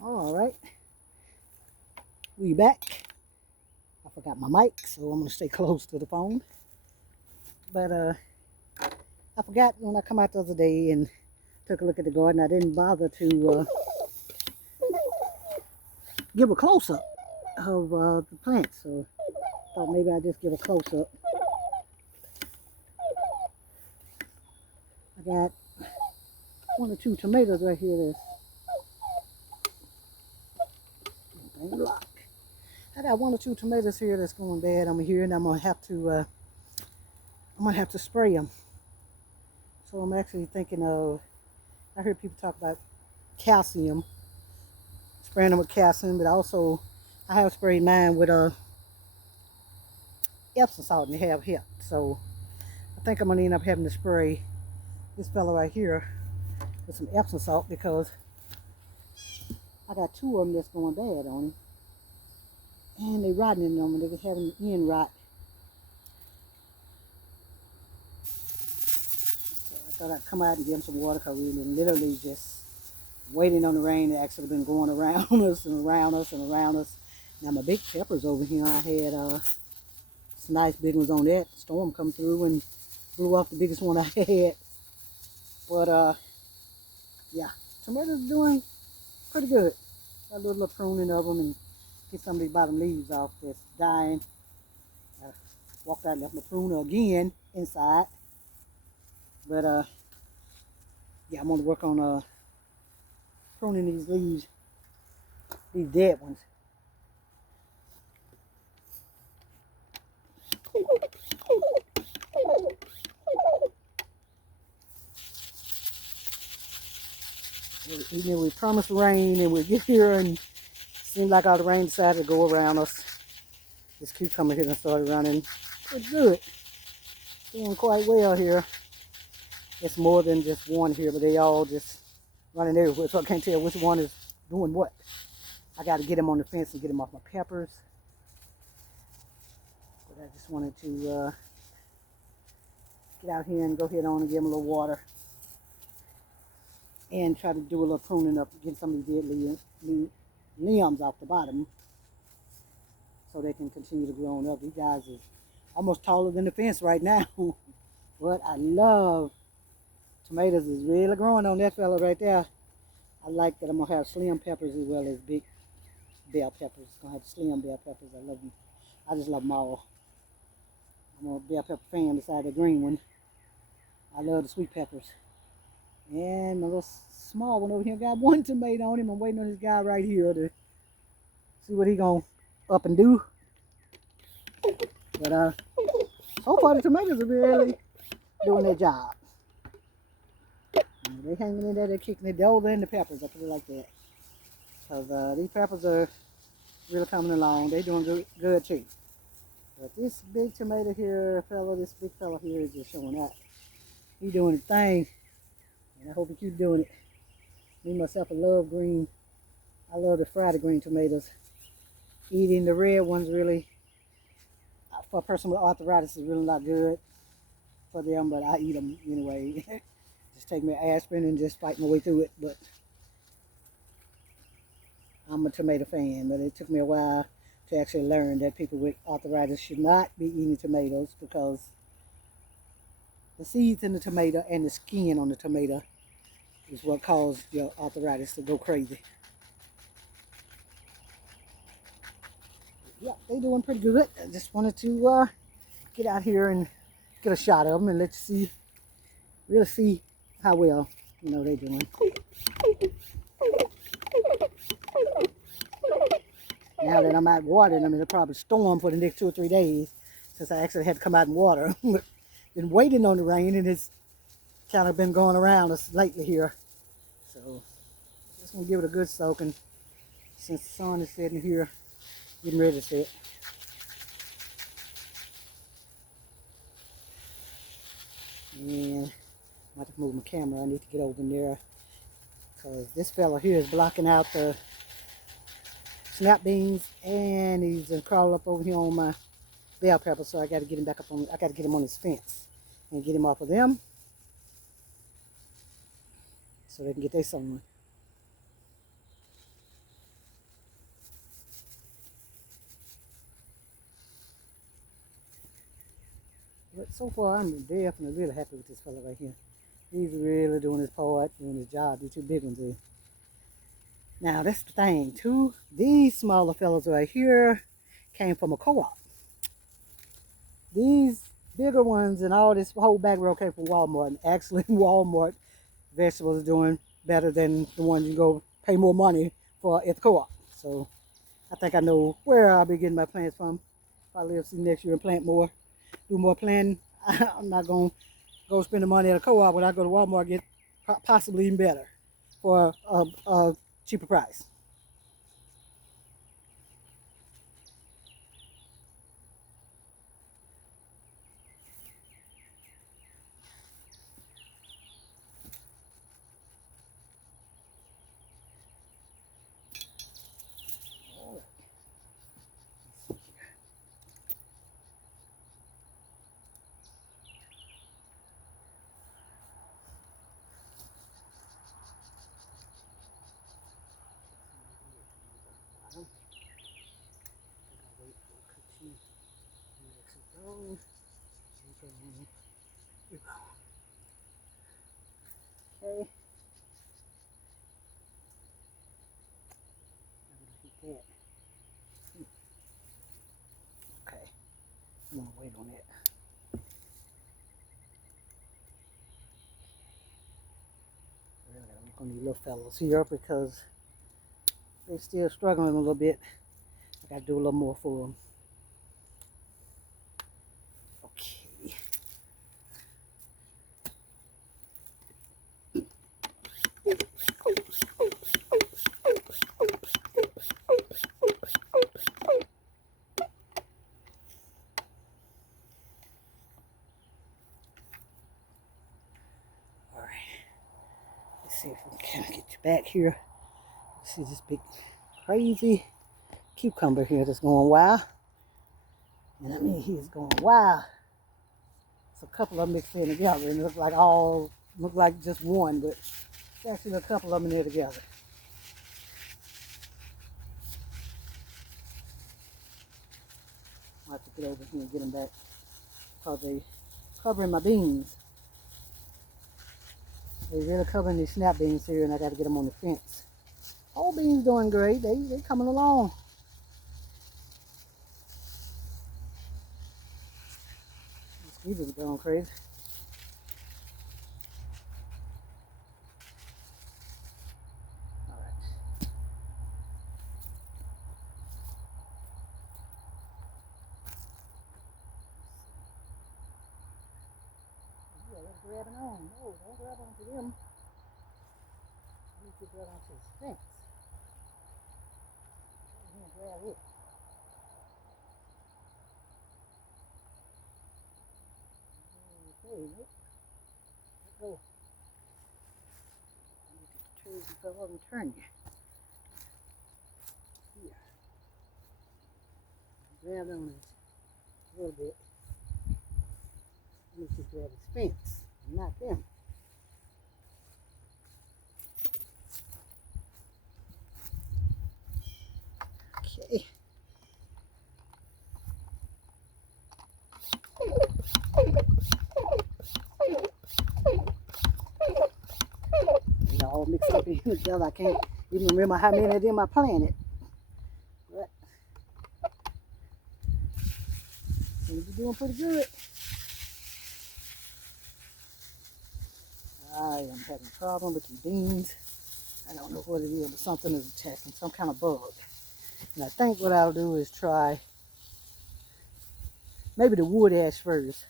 All right, we back. I forgot my mic, so I'm gonna stay close to the phone. But I forgot when I come out the other day and took a look at the garden. I didn't bother to give a close up of the plants, so I thought maybe I'd just give a close up. I got one or two tomatoes right here. Lock. I got one or two tomatoes here that's going bad. I'm here, and I'm gonna have to spray them. So I'm actually thinking of. I heard people talk about calcium, spraying them with calcium, but also I have sprayed mine with Epsom salt, and they have helped. So I think I'm gonna end up having to spray this fella right here with some Epsom salt because I got two of them that's going bad on him, and they rotting in them, and they're having end rot. So I thought I'd come out and give them some water because we've been literally just waiting on the rain. It actually been going around us and around us and around us. Now my big peppers over here, I had some nice big ones on that. Storm come through and blew off the biggest one I had. But yeah, tomatoes doing pretty good. Got a little pruning of them and get some of these bottom leaves off that's dying. I walked out and left my pruner again inside. But yeah, I'm gonna work on pruning these leaves, these dead ones. You know, we promised rain and we get here and it seemed like all the rain decided to go around us. This cucumber here done started running pretty good. Doing quite well here. It's more than just one here, but they all just running everywhere, so I can't tell which one is doing what. I got to get them on the fence and get them off my peppers. But I just wanted to get out here and go ahead on and give them a little water. And try to do a little pruning up, get some of these dead limbs off the bottom so they can continue to grow on up. These guys is almost taller than the fence right now. But I love tomatoes is really growing on that fella right there. I like that I'm gonna have slim peppers as well as big bell peppers. Gonna have slim bell peppers. I love them. I just love them all. I'm a bell pepper fan beside the green one. I love the sweet peppers. And my little small one over here got one tomato on him. I'm waiting on this guy right here to see what he gonna up and do. But so far the tomatoes are really doing their job. They hanging in there, they're kicking it over in the peppers. I put it like that. Because these peppers are really coming along. They're doing good too. But this big tomato here, this big fella here is just showing up. He doing a thing. And I hope he keeps doing it. Me myself, I love green. I love to fry the green tomatoes. Eating the red ones really, for a person with arthritis, is really not good for them, but I eat them anyway. Just take my aspirin and just fight my way through it. But I'm a tomato fan, but it took me a while to actually learn that people with arthritis should not be eating tomatoes because the seeds in the tomato and the skin on the tomato is what caused your arthritis to go crazy. Yeah, they doing pretty good. I just wanted to get out here and get a shot of them and let you really see how well, they doing. Now that I'm out watering them, it'll probably storm for the next 2 or 3 days since I actually had to come out and water. Been waiting on the rain and it's kind of been going around us lately here. So just gonna give it a good soaking since the sun is sitting here getting ready to set. And I have to move my camera. I need to get over in there because this fella here is blocking out the snap beans and he's crawling up over here on my bell pepper, so I got to get him back up on. I got to get him on his fence and get him off of them so they can get their sun. so far, I'm definitely really happy with this fella right here. He's really doing his part, doing his job. These two big ones is. Now, that's the thing, too. These smaller fellas right here came from a co-op. These bigger ones and all this whole back row came from Walmart. And actually, Walmart vegetables are doing better than the ones you go pay more money for at the co-op. So, I think I know where I'll be getting my plants from. If I live through next year and plant more, do more planting, I'm not going to go spend the money at a co-op when I go to Walmart and get possibly even better for a cheaper price. Okay. Okay. I'm gonna wait on that. Really gotta work on these little fellows here because they're still struggling a little bit. I gotta do a little more for them. Okay. All right. Let's see if we can get you back here. See this big crazy cucumber here that's going wild. And I mean, he's going wild. It's a couple of them mixed in together and it look like just one, but it's actually a couple of them in there together. I have to get over here and get them back because they covering my beans. They really covering these snap beans here and I got to get them on the fence. All beans doing great. They coming along. Mosquitoes are going crazy. All right. Yeah, they're grabbing on. No, don't grab onto them. You need to grab onto the fence. You can't grab it. Okay, nope. Let go. You get the trees and fell over and turn you. Here. Grab on it a little bit. Let me just grab his fence. Not them. Okay. They all mixed up in together. I can't even remember how many of them I planted. But seems to be doing pretty good. I am having a problem with the beans. I don't know what it is, but something is attacking, some kind of bug. And I think what I'll do is try maybe the wood ash first.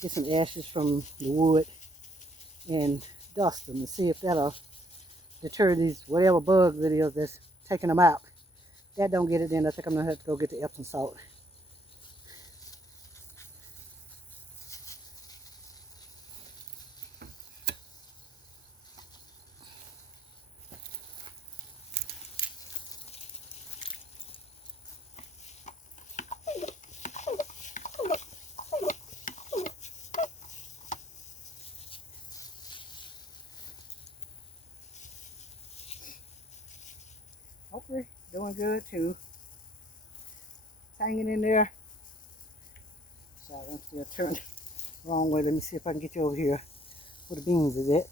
Get some ashes from the wood and dust them and see if that'll deter these whatever bugs it is that's taking them out. If that don't get it, then I think I'm gonna have to go get the Epsom salt. Hopefully, doing good too. Hanging in there. I'm still turned the wrong way. Let me see if I can get you over here where the beans is at.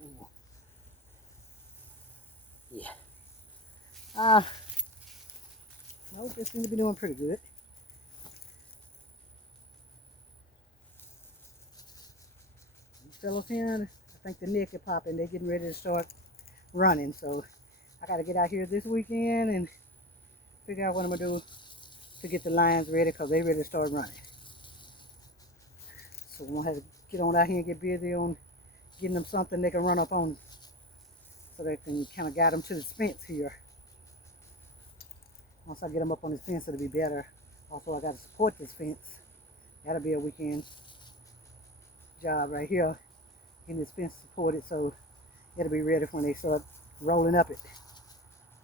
Ooh. Yeah. No, they seem to be doing pretty good. These fellows here, I think the neck is popping. They're getting ready to start running. So I got to get out here this weekend and figure out what I'm going to do to get the lions ready because they ready to start running. So I'm going to have to get on out here and get busy on getting them something they can run up on so they can kind of guide them to the fence here. Once I get them up on this fence, it'll be better. Also, I got to support this fence. That'll be a weekend job right here. Getting this fence supported so it'll be ready when they start rolling up it.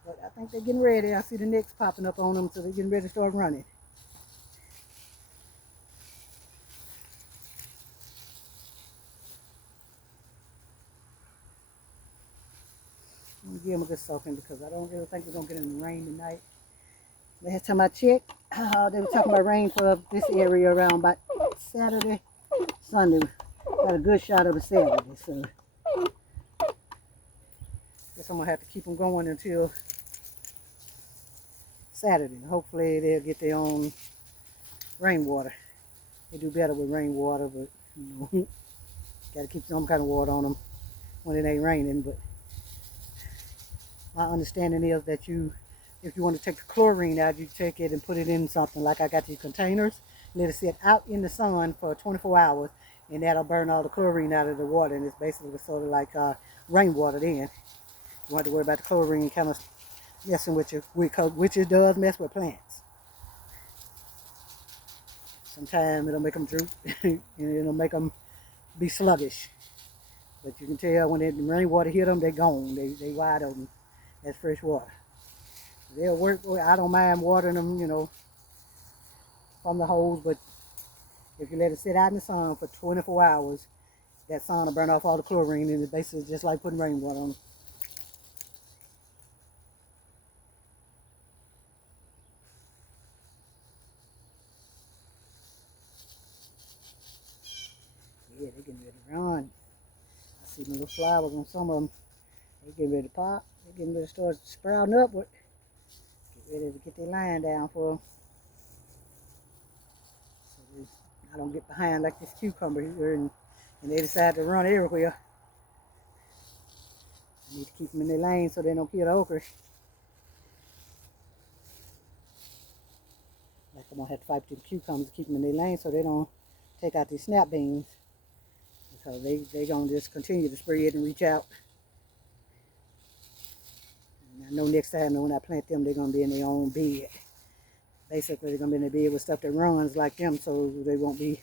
But I think they're getting ready. I see the necks popping up on them, so they're getting ready to start running. Let me give them a good soaking because I don't really think we're going to get any rain tonight. Last time I checked, they were talking about rain for this area around about Saturday, Sunday. Got a good shot of the Saturday, so guess I'm going to have to keep them going until Saturday. Hopefully they'll get their own rainwater. They do better with rainwater, but you know, got to keep some kind of water on them when it ain't raining. But my understanding is that if you want to take the chlorine out, you take it and put it in something. Like I got these containers, let it sit out in the sun for 24 hours, and that'll burn all the chlorine out of the water, and it's basically sort of like rainwater then. You don't have to worry about the chlorine kind of messing with you, which it does mess with plants. Sometimes it'll make them droop, and it'll make them be sluggish. But you can tell when the rainwater hit them, they're gone. They wide open. That's fresh water. They'll work. I don't mind watering them, you know, from the hose, but if you let it sit out in the sun for 24 hours, that sun will burn off all the chlorine, and it's basically just like putting rainwater on them. Yeah, they're getting ready to run. I see little flowers on some of them. They're getting ready to pop. They're getting ready to start sprouting upward. Get ready to get their line down for them. So I don't get behind like this cucumber here, and they decide to run everywhere. I need to keep them in their lane so they don't kill the okra. Like I'm gonna have to fight with the cucumbers to keep them in their lane so they don't take out these snap beans, because they gonna just continue to spread and reach out. And I know next time when I plant them, they're gonna be in their own bed. Basically, they're gonna be in their bed with stuff that runs like them, so they won't be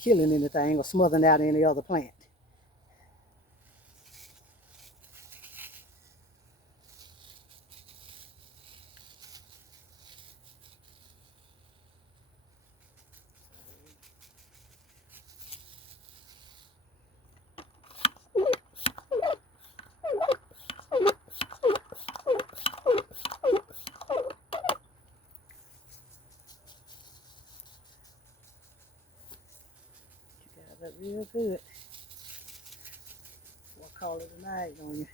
killing anything or smothering out any other plant. You got that real good. I'll call it a night on you.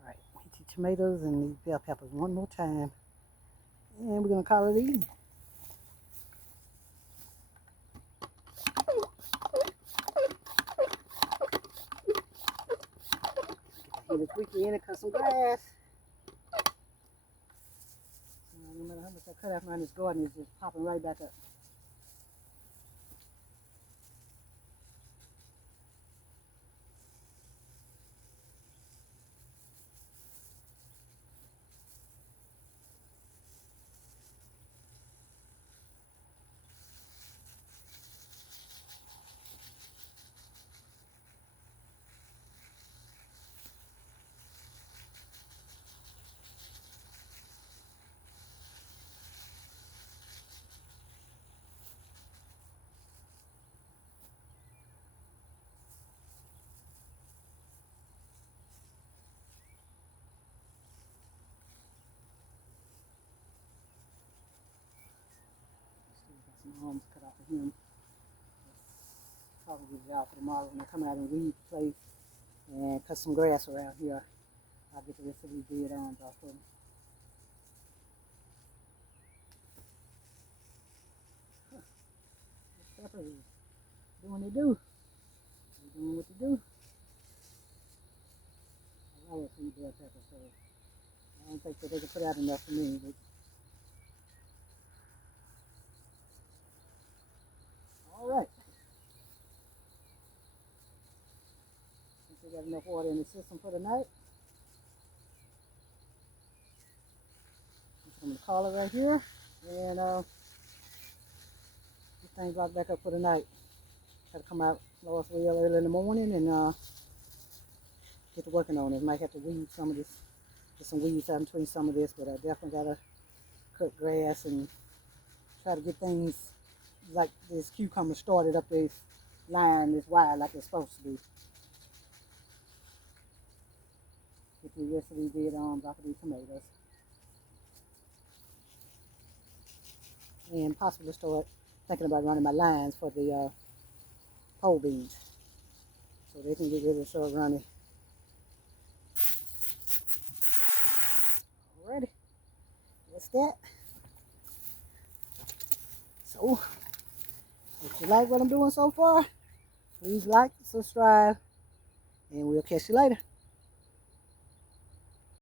Alright, hit your tomatoes and these bell peppers one more time. And we're gonna call it evening. Get this weekend and cut some grass. No matter how much I cut out around this garden, it's just popping right back up. him. Probably get it out for tomorrow when I come out and weed the place and cut some grass around here. I'll get the rest of these dead arms off of them. The peppers is doing what they do. They're doing what they do. I love sweet bell pepper, so I don't think that they can put out enough for me. But all right. Think we got enough water in the system for the night. I'm going to call it right here, and this thing's locked back up for the night. Got to come out Lois real early in the morning and get to working on it. Might have to weed some of this, get some weeds out in between some of this, but I definitely got to cut grass and try to get things like this cucumber started up this line, this wire like it's supposed to be. Get the rest of these dead arms off of these tomatoes. And possibly start thinking about running my lines for the pole beans so they can get ready to start running. Alrighty, that's that. So, if you like what I'm doing so far, please like, subscribe, and we'll catch you later.